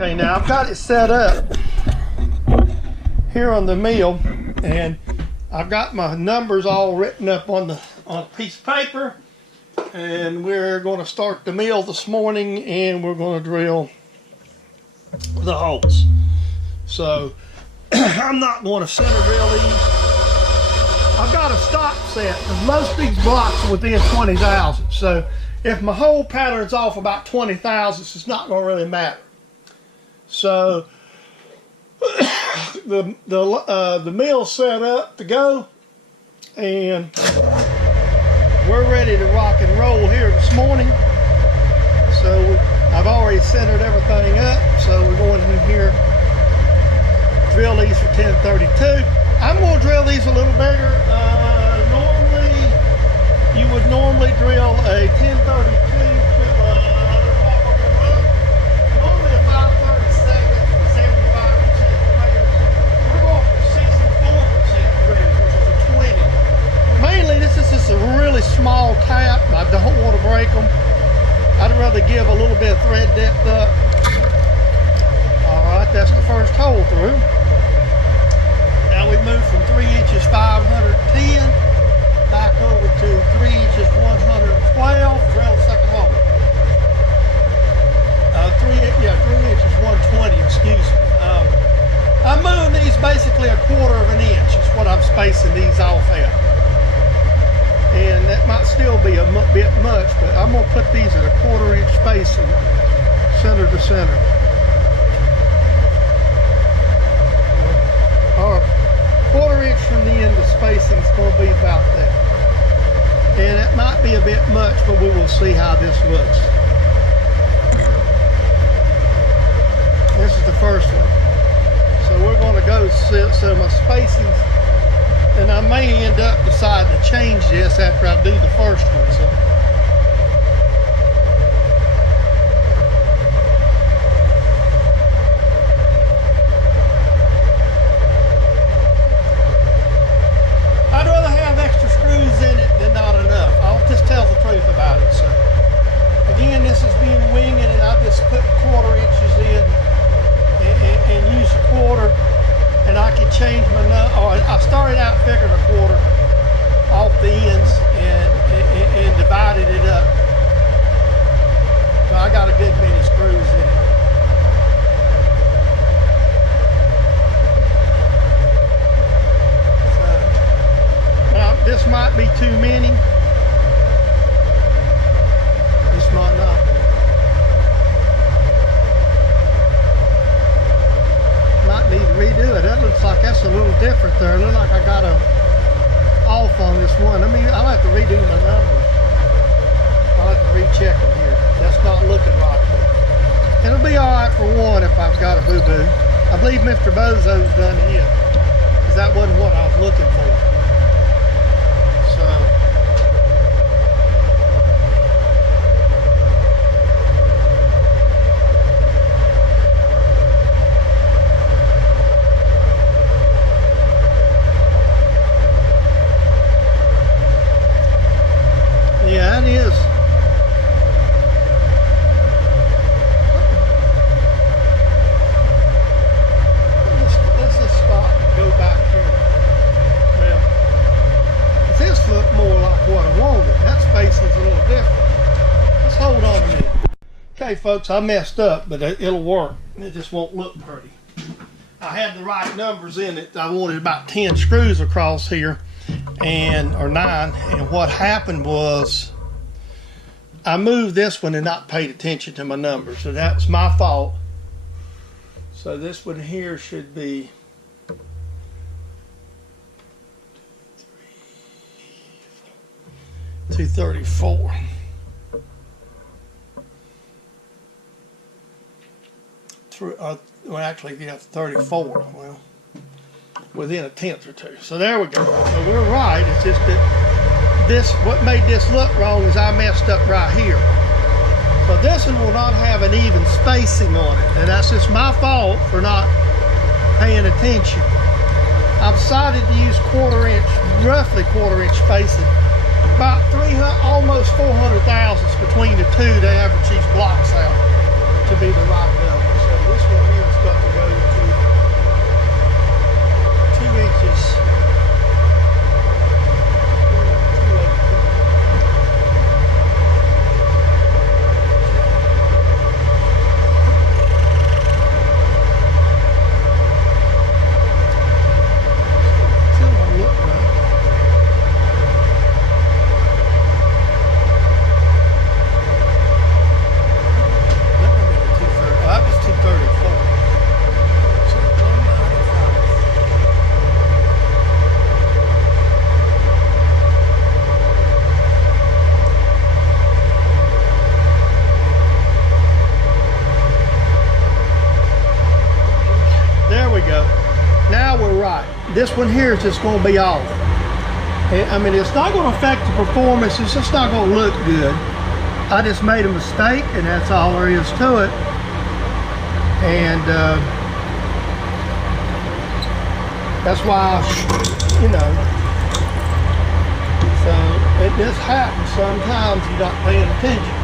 Okay, now I've got it set up here on the mill, and I've got my numbers all written up on a piece of paper, and we're going to start the mill this morning, and we're going to drill the holes. So I'm not going to center drill these. I've got a stop set, because most of these blocks are within 20,000. So if my hole pattern's off about 20,000, it's not going to really matter. So the mill's set up to go, and we're ready to rock and roll here this morning. So I've already centered everything up, so we're going in here, drill these for 1032. I'm going to drill these a little bigger. Normally, you would normally drill a 1032 really small tap. I don't want to break them. I'd rather give a little bit of thread depth up. Alright, that's the first hole through. Now we move from 3 inches 510 back over to 3 inches 112. Drill the second hole. 3 inches 120, excuse me. I'm moving these basically 1/4 of an inch is what I'm spacing these off at. And that might still be a bit much, but I'm going to put these at 1/4 inch spacing, center to center. Or 1/4 inch from the end, the spacing is going to be about that. And it might be a bit much, but we will see how this looks. This is the first one. So we're going to go so my spacings. And I may end up deciding to change this after I do the first one. So. I'd rather have extra screws in it than not enough. I'll just tell the truth about it. So again, this is being winged, and I just put 1/4 inches in and use a 1/4. And I can change my I started out figuring 1/4 off the ends and divided it up. So I got a good many screws in it. So now this might be too many. This might not. Need to redo it. That looks like that's a little different there. It looks like I got a off on this one. I'll have to redo my numbers. I'll have to recheck them here. That's not looking right. It'll be alright for one if I've got a boo-boo. I believe Mr. Bozo's done it, because that wasn't what I was looking for. Okay folks, I messed up, but it'll work. It just won't look pretty. I had the right numbers in it. I wanted about 10 screws across here, or 9, and what happened was I moved this one and not paid attention to my numbers, so that's my fault. So this one here should be 234. Well, actually, yeah, 34. Well, within a tenth or two. So there we go. So we're right. It's just that what made this look wrong is I messed up right here. So this one will not have an even spacing on it, and that's just my fault for not paying attention. I've decided to use 1/4 inch, roughly 1/4 inch spacing. About 300, almost 400 thousandths between the two to average these blocks out to be the right number. So this one one here is just going to be off. I mean, it's not going to affect the performance. It's just not going to look good. I just made a mistake, and that's all there is to it. And that's why, you know, so it just happens. Sometimes you're not paying attention.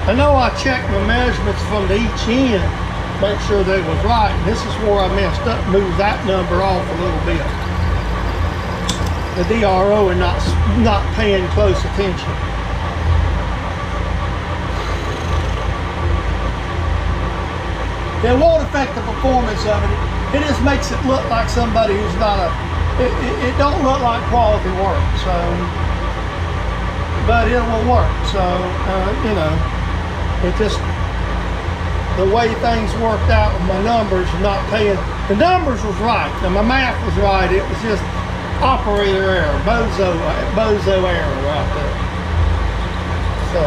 I know I checked my measurements from each end, make sure they was right. And this is where I messed up, moved that number off a little bit. The DRO and not paying close attention. It won't affect the performance of it. It just makes it look like somebody who's not it don't look like quality work. So, but it will work. So, you know. It just, the way things worked out with my numbers, not paying, the numbers was right, and my math was right, it was just operator error, bozo error right there. So,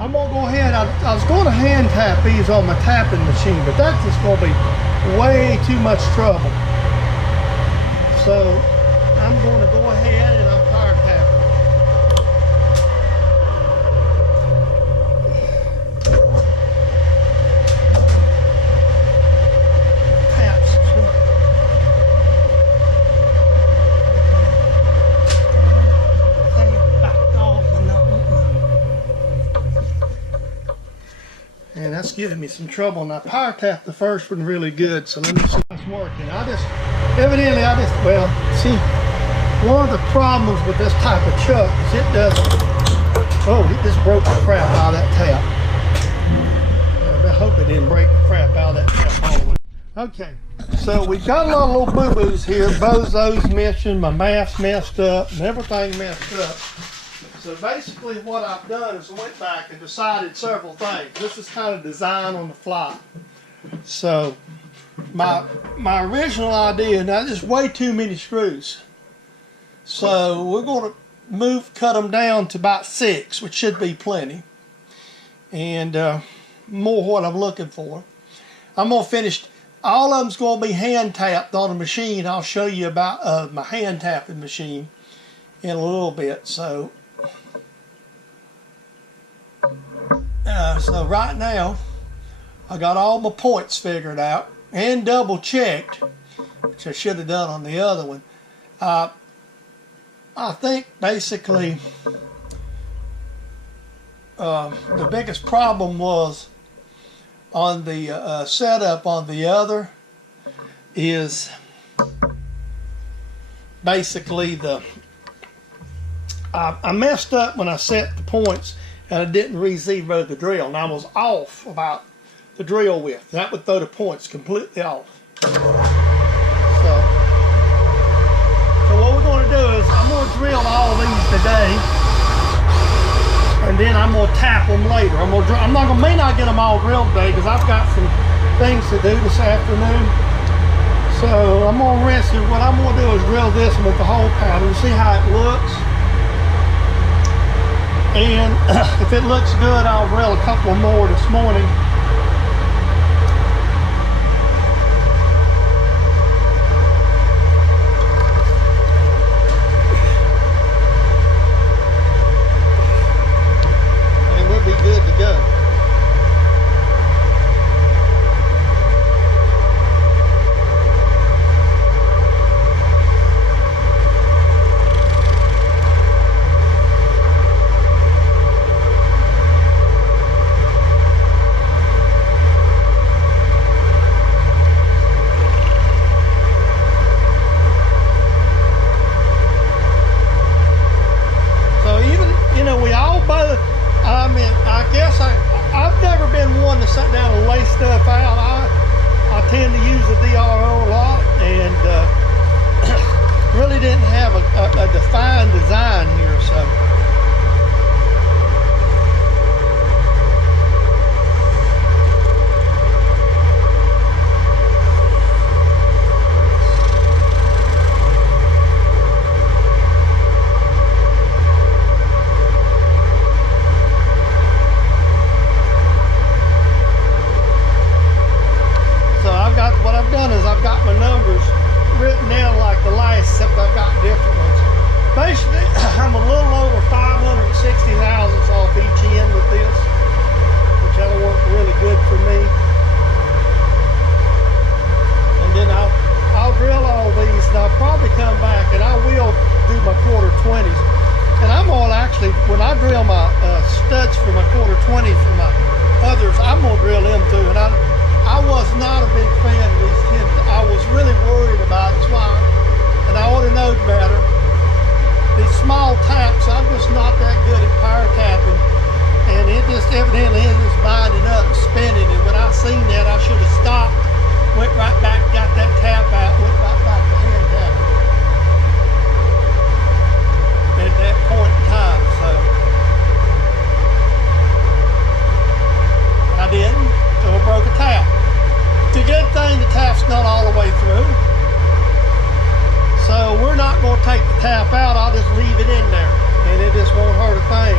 I'm gonna go ahead. I was going to hand tap these on my tapping machine, but that's just gonna be way too much trouble. So I'm going to go ahead and I'm power tapping. And that's giving me some trouble. And I power tapped the first one really good, so let me see if it's working. Well, see, one of the problems with this type of chuck is it just broke the crap out of that tap. I hope it didn't break the crap out of that tap all the way. Okay, so we've got a lot of little boo-boos here. Bozos mentioned, my math's messed up, and everything messed up. So basically what I've done is I went back and decided several things. This is kind of design on the fly. So my original idea, now there's way too many screws. So we're going to cut them down to about 6, which should be plenty. And more what I'm looking for. I'm going to finish, all of them's going to be hand tapped on a machine. I'll show you about my hand tapping machine in a little bit. So right now, I got all my points figured out and double checked, which I should have done on the other one. I think basically the biggest problem was on the setup on the other is basically I messed up when I set the points and I didn't re-zero the drill, and I was off about the drill width. That would throw the points completely off. So what we're going to do is I'm going to drill all these today, and then I'm going to tap them later. May not get them all drilled today because I've got some things to do this afternoon. So I'm going to rinse it. What I'm going to do is drill this with the hole pattern, see how it looks. And if it looks good, I'll drill a couple more this morning. And we'll be good to go. I've never been one to sit down and lay stuff out. I tend to use the DRO a lot, and really didn't have a defined design here, so. What I've done is I've got my numbers written down like the last, except I've got different ones. Basically, I'm a little over 560 thousandths off each end with this, which that'll work really good for me. And then I'll drill all these, and I'll probably come back and I will do my quarter 20s. And I'm going to actually, when I drill my studs for my quarter 20s for my others, I'm going to drill them too. And I was not a big fan of these 10. I was really worried about it, and I ought to know better. These small taps, I'm just not that good at power tapping, and it just evidently is just binding up and spinning. And when I seen that, I should have stopped, went right back, got that tap out, went right back to hand tapping at that point in time. So I didn't, so I broke a tap. It's a good thing the tap's not all the way through. So we're not going to take the tap out, I'll just leave it in there, and it just won't hurt a thing.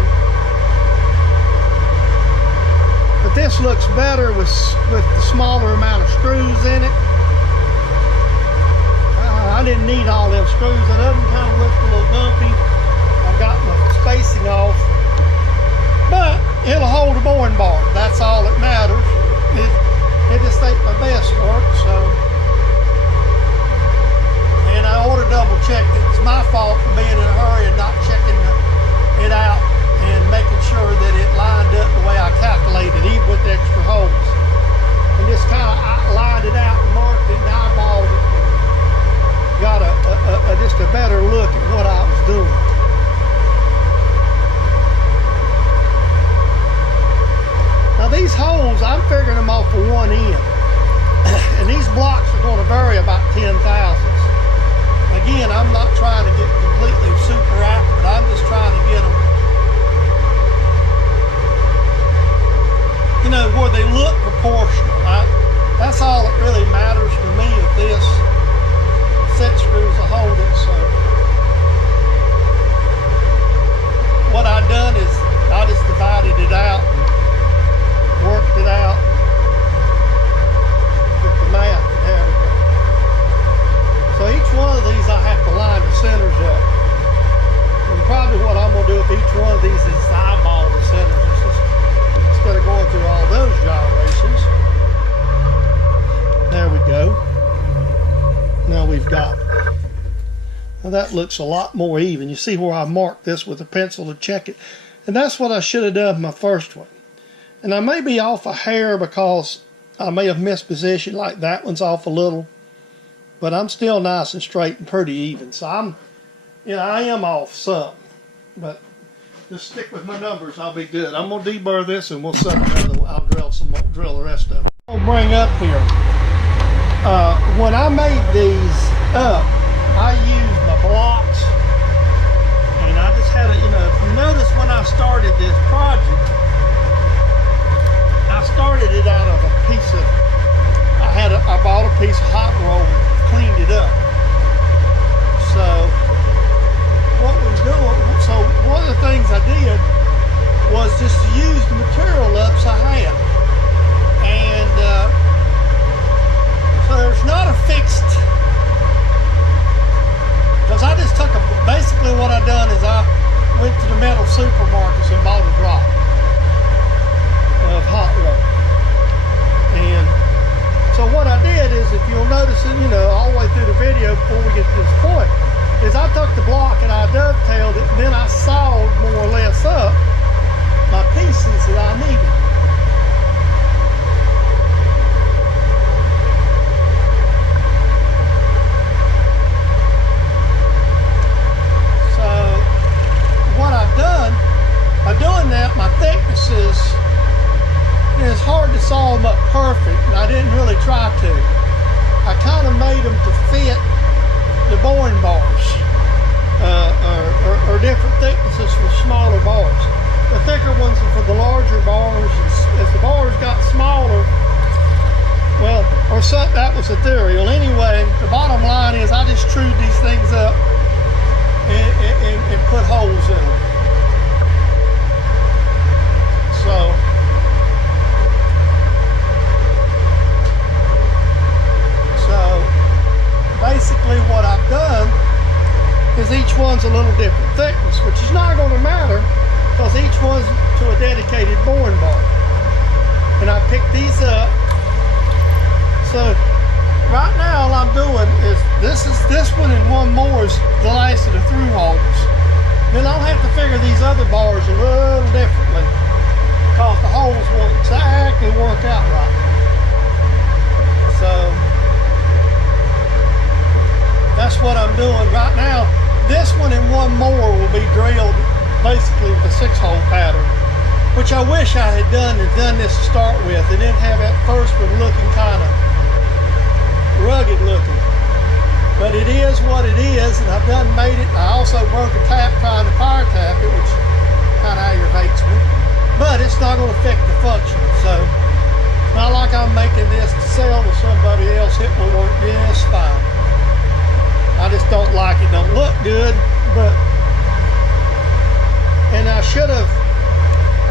But this looks better with the smaller amount of screws in it. I didn't need all them screws. It doesn't kind of look a little dumpy. I've got my spacing off, but it'll hold a boring bar. That's all that matters. It just ain't my best work, so. And I ought to double check it. It's my fault for being in a hurry and not checking it out and making sure that it lined up the way I calculated, even with the extra holes. And just kind of lined it out and marked it and eyeballed it and got just a better look at what I was doing. Now these holes, I'm figuring them off for one end. And these blocks are going to vary about 10 thousandths. Again, I'm not trying to get completely super accurate. I'm just trying to get them, you know, where they look proportional. That's all that really matters to me if this set screws will hold it. So what I've done is I just divided it out, worked it out with the math, and there we go. So each one of these I have to line the centers up. And probably what I'm going to do with each one of these is eyeball the centers instead of going through all those gyrations. There we go. Now we've got Now that looks a lot more even. You see where I marked this with a pencil to check it. And that's what I should have done my first one. And I may be off a hair because I may have missed position, like that one's off a little. But I'm still nice and straight and pretty even. So I am off some. But just stick with my numbers, I'll be good. I'm going to deburr this and we'll set another. I'll drill the rest of it. I'll bring up here. When I made these up, I used my blocks. And I just had if you notice when I started this project, I started it out of a piece of, I bought a piece of hot roll and cleaned it up. So what we're doing, so one of the things I did was just to use the material ups I had. And so there's not a fixed, because I just took basically what I done is I went to the metal supermarkets and bought a drop of hot roll. And so what I did is, if you'll notice it, all the way through the video before we get to this point, is I took the block and I dovetailed it, and then I sawed more or less up my pieces that I needed. So what I've done, by doing that, my thicknesses, it's hard to saw them up perfect, and I didn't really try to. I kind of made them to fit the boring bars, or different thicknesses for smaller bars. The thicker ones are for the larger bars. As the bars got smaller, well, that was the theory. Well, anyway, the bottom line is I just trued these things up and put holes in them. So basically what I've done is each one's a little different thickness, which is not going to matter because each one's to a dedicated boring bar. And I picked these up. So right now all I'm doing is this one and one more is the last of the through holes. Then I'll have to figure these other bars a little differently because the holes won't exactly work out right. So that's what I'm doing right now. This one and one more will be drilled basically with a 6-hole pattern, which I wish I had done this to start with and then have that first one looking kind of rugged looking. But it is what it is, and I've made it. I also broke a tap trying to fire tap it, which kind of aggravates me. But it's not going to affect the function. So not like I'm making this to sell to somebody else. It will work just fine. I just don't like it. Don't look good, but, and I should have,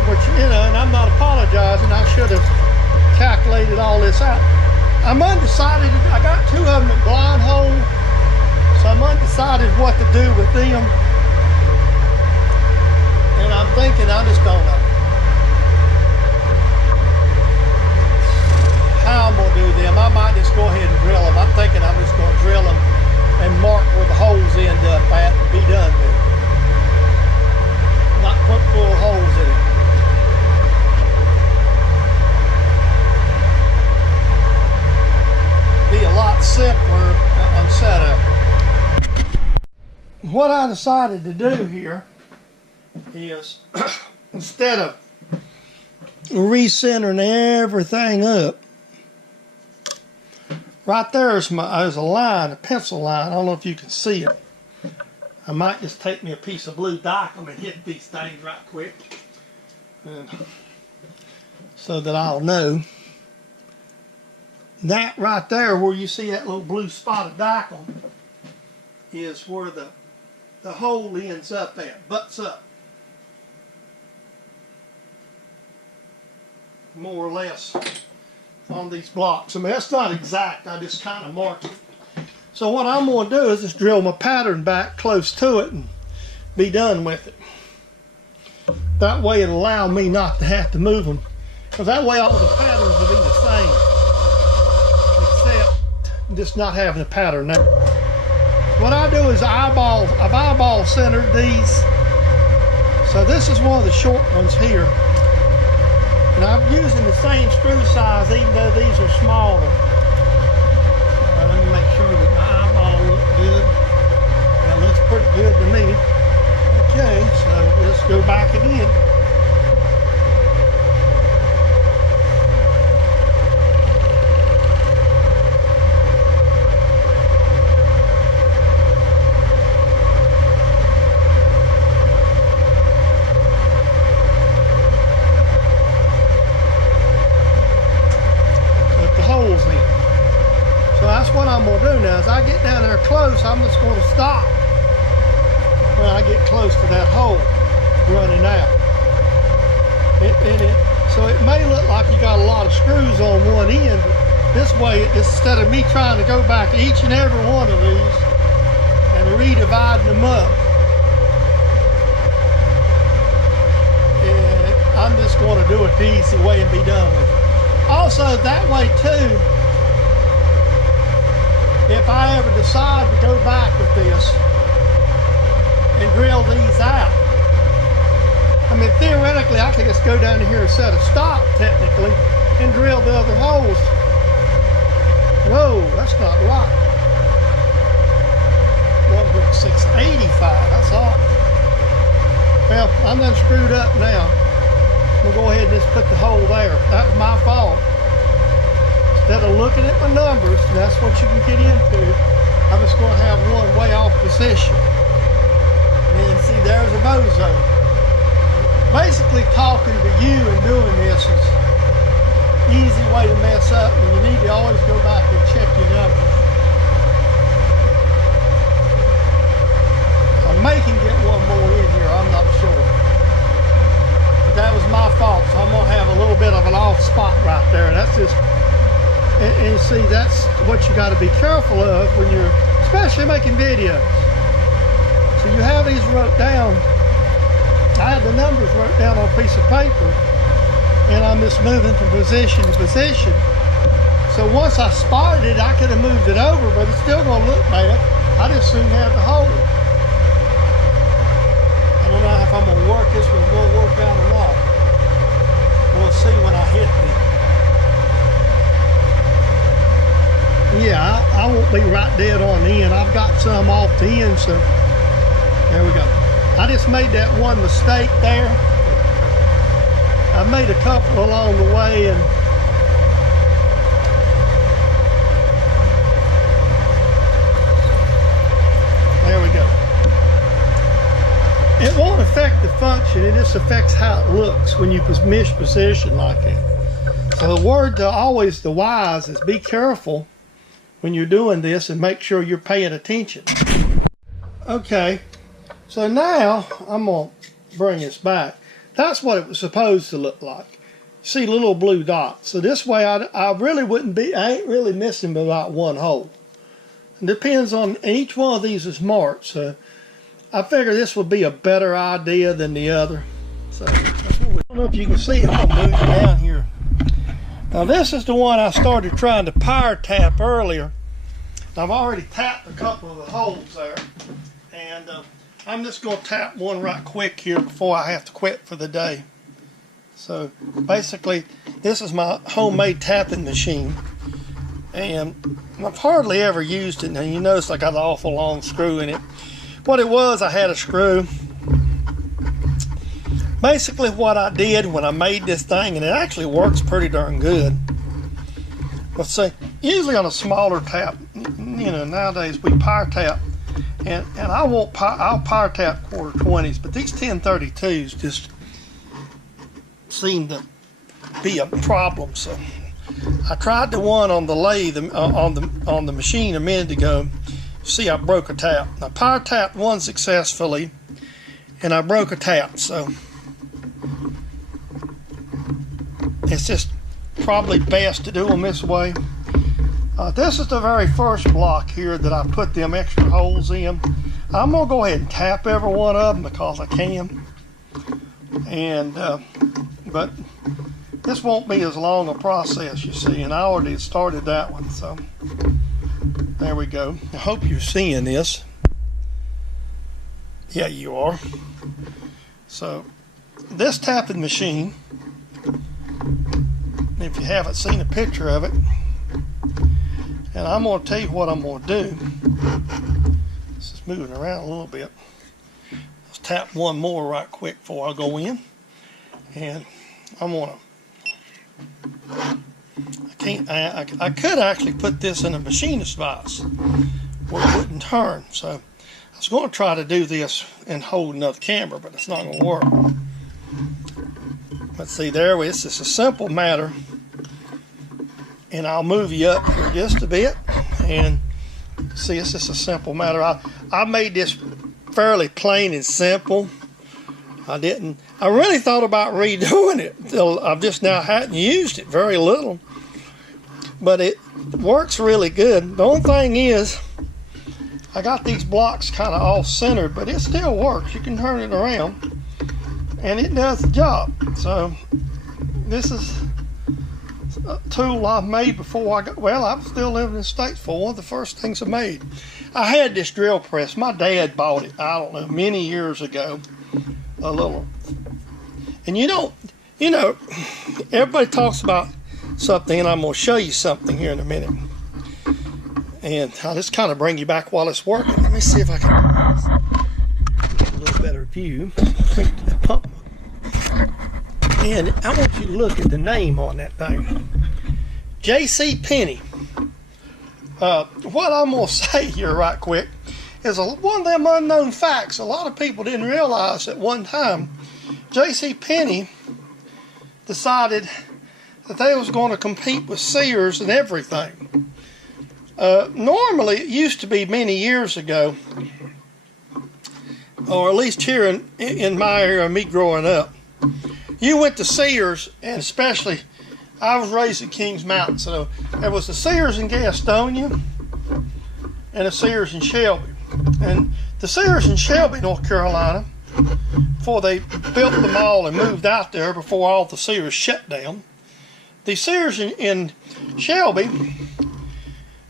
which, and I'm not apologizing, I should have calculated all this out. I'm undecided. I got 2 of them at blind hole, so I'm undecided what to do with them. And I'm thinking, I just don't know how I'm going to do them. I might just go ahead and drill them. I'm thinking I'm just going to drill them and mark where the holes end up at and be done with it. Not put full holes in it. Be a lot simpler on setup. What I decided to do here is instead of recentering everything up, right there's a line, a pencil line. I don't know if you can see it. I might just take me a piece of blue Dykem and hit these things right quick, so that I'll know. That right there, where you see that little blue spot of Dykem, is where the hole ends up at, butts up. More or less on these blocks. I mean, that's not exact, I just kind of marked it. So what I'm going to do is just drill my pattern back close to it and be done with it. That way it'll allow me not to have to move them, because that way all the patterns will be the same, except just not having a pattern there. what I do is I've eyeball centered these. So this is one of the short ones here. And I'm using the same screw size even though these are smaller. Let me make sure that my eyeball looks good. That looks pretty good to me. Okay, so let's go back again. As I get down there close, I'm just going to stop when I get close to that hole running out. So it may look like you got a lot of screws on one end, but this way, instead of me trying to go back to each and every one of these and redividing them up, I'm just going to do it the easy way and be done with it. Also, that way too, if I ever decide to go back with this and drill these out, I mean, theoretically, I could just go down here and set a stop, technically, and drill the other holes. Whoa, that's not right. 1.685, that's off. Well, I'm done screwed up now. We'll go ahead and just put the hole there. That's my fault. Instead of looking at my numbers, that's what you can get into. I'm just going to have one way off position. And then see, there's a bozo. Basically, talking to you and doing this is an easy way to mess up, and you need to always go back and check your numbers. I may can get one more in here, I'm not sure. But that was my fault, so I'm going to have a little bit of an off spot right there. That's just... And see, that's what you got to be careful of when you're, especially making videos. So you have these wrote down. I had the numbers wrote down on a piece of paper, and I'm just moving from position to position. So once I spotted it, I could have moved it over, but it's still going to look bad. I just soon have the hole. I don't know if I'm going to work this one's going to work out or not. We'll see when I hit it. Yeah, I won't be right dead on the end. I've got some off the end, so there we go. I just made that one mistake there. I made a couple along the way, and there we go. It won't affect the function, it just affects how it looks when you miss position like that. So the word to always the wise is be careful when you're doing this and make sure you're paying attention. Okay, so now I'm gonna bring this back. That's what it was supposed to look like. See little blue dots. So this way I really wouldn't be, I ain't really missing about one hole. It depends on, each one of these is marked, so I figure this would be a better idea than the other. So that's what I don't know if you can see it. I'll move it down here. Now this is the one I started trying to power tap earlier. I've already tapped a couple of the holes there, and I'm just going to tap one right quick here before I have to quit for the day. So basically, this is my homemade tapping machine, and I've hardly ever used it. Now you notice I got an awful long screw in it. What it was, I had a screw. Basically what I did when I made this thing, and it actually works pretty darn good. Let's see, usually on a smaller tap, you know, nowadays we power tap, and I'll power tap 1/4-20s, but these 1032s just seem to be a problem. So I tried the one on the lathe on the machine a minute ago. See, I broke a tap. I power tapped one successfully, and I broke a tap. So it's just probably best to do them this way. This is the very first block here that I put them extra holes in. I'm gonna go ahead and tap every one of them because I can, and but this won't be as long a process, you see, and I already started that one. So there we go. I hope you're seeing this. Yeah, you are. So this tapping machine, if you haven't seen a picture of it, and I'm going to tell you what I'm going to do. This is moving around a little bit. Let's tap one more right quick before I go in. And I'm going to, I could actually put this in a machinist vise where it wouldn't turn. So I was going to try to do this and hold another camera, but it's not going to work. Let's see, there it's just a simple matter. And I'll move you up here just a bit, and see, it's just a simple matter. I made this fairly plain and simple. I really thought about redoing it. I've just now hadn't used it very little, but it works really good. The only thing is, I got these blocks kind of off centered, but it still works. You can turn it around, and it does the job. So this is a tool I made before I was still living in the States, for one of the first things I made. I had this drill press. My dad bought it, I don't know, many years ago. A little. And you know, everybody talks about something, and I'm going to show you something here in a minute. And I'll just kind of bring you back while it's working. Let me see if I can get a little better view. And I want you to look at the name on that thing. J.C. Penney. What I'm going to say here right quick is one of them unknown facts a lot of people didn't realize at one time. J.C. Penney decided that they was going to compete with Sears and everything. Normally, it used to be many years ago, or at least here in my area, me growing up, you went to Sears, and especially, I was raised in Kings Mountain, so there was a Sears in Gastonia and a Sears in Shelby. And the Sears in Shelby, North Carolina, before they built the mall and moved out there, before all the Sears shut down, the Sears in Shelby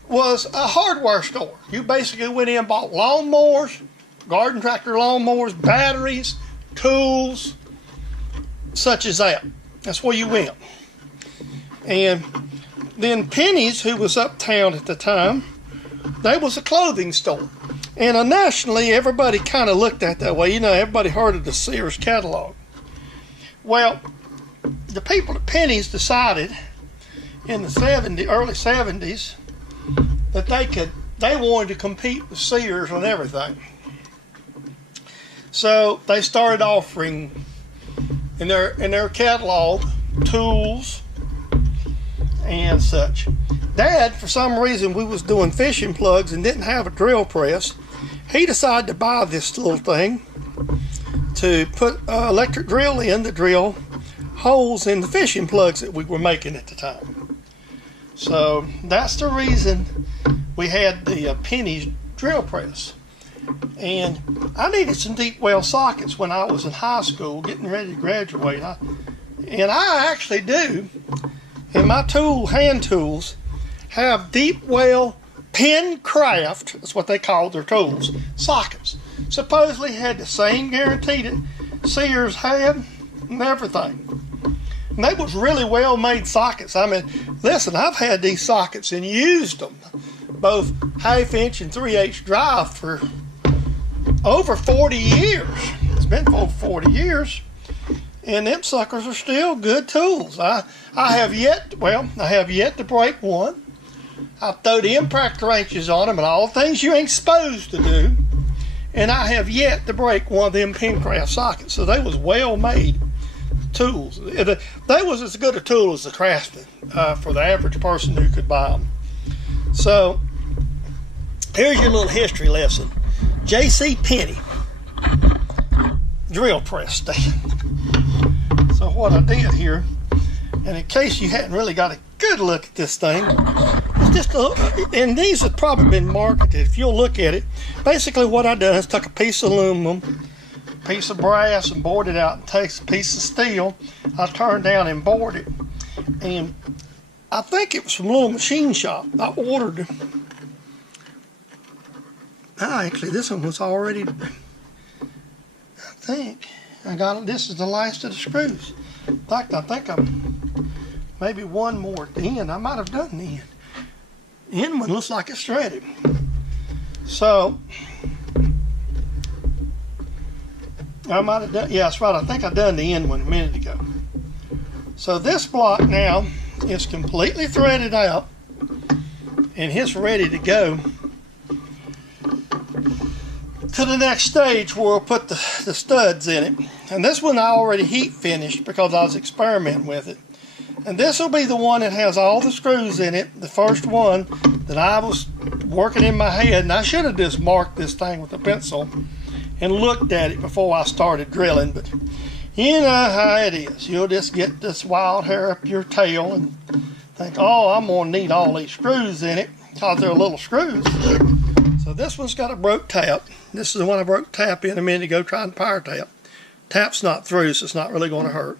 was a hardware store. You basically went in and bought lawnmowers, garden tractor lawnmowers, batteries, tools, such as that. That's where you went. And then Penny's, who was uptown at the time, they was a clothing store. And nationally, everybody kind of looked at that way. You know, everybody heard of the Sears catalog. Well, the people at Penny's decided in the early 70s that they wanted to compete with Sears on everything. So they started offering in their catalog tools and such. Dad, for some reason, we was doing fishing plugs and didn't have a drill press. He decided to buy this little thing to put electric drill in to drill holes in the fishing plugs that we were making at the time. So that's the reason we had the Penny's drill press. And I needed some deep well sockets when I was in high school, getting ready to graduate. And I actually do, in my hand tools, have deep well pin craft, that's what they call their tools, sockets. Supposedly had the same guarantee that Sears had and everything. And they was really well made sockets. I mean, listen, I've had these sockets and used them, both 1/2 inch and 3/8 drive, for over 40 years. It's been over 40 years. And them suckers are still good tools. I have yet to break one. I throw the impact wrenches on them and all the things you ain't supposed to do. And I have yet to break one of them Pincraft sockets. So they was well made tools. They was as good a tool as the Craftsman for the average person who could buy them. So here's your little history lesson. J.C. Penney drill press stand. So what I did here, and in case you hadn't really got a good look at this thing, it's just and these have probably been marketed. If you'll look at it, basically what I done is took a piece of aluminum, a piece of brass, and bored it out, and takes a piece of steel. I turned down and bored it, and I think it was from a little machine shop. I ordered. Actually, this one was already. think I got, this is the last of the screws. In fact, I think I'm maybe one more at the end. I might have done the end. The end one looks like it's threaded. So I might have done, yeah, that's right. I think I done the end one a minute ago. So this block now is completely threaded out and it's ready to go to the next stage where we'll put the studs in it. And this one I already heat finished because I was experimenting with it. And this will be the one that has all the screws in it, the first one that I was working in my head. And I should have just marked this thing with a pencil and looked at it before I started drilling, but you know how it is. You'll just get this wild hair up your tail and think, oh, I'm going to need all these screws in it because they're little screws. So this one's got a broke tap. This is the one I broke tap in a minute ago trying to power tap. Tap's not through, so it's not really going to hurt.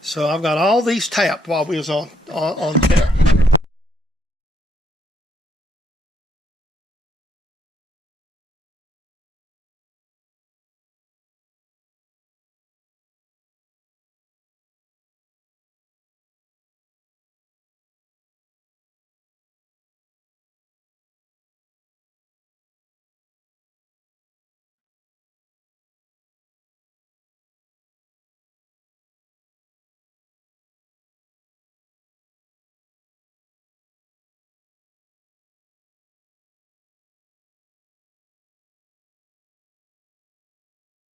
So I've got all these tapped while we was on there.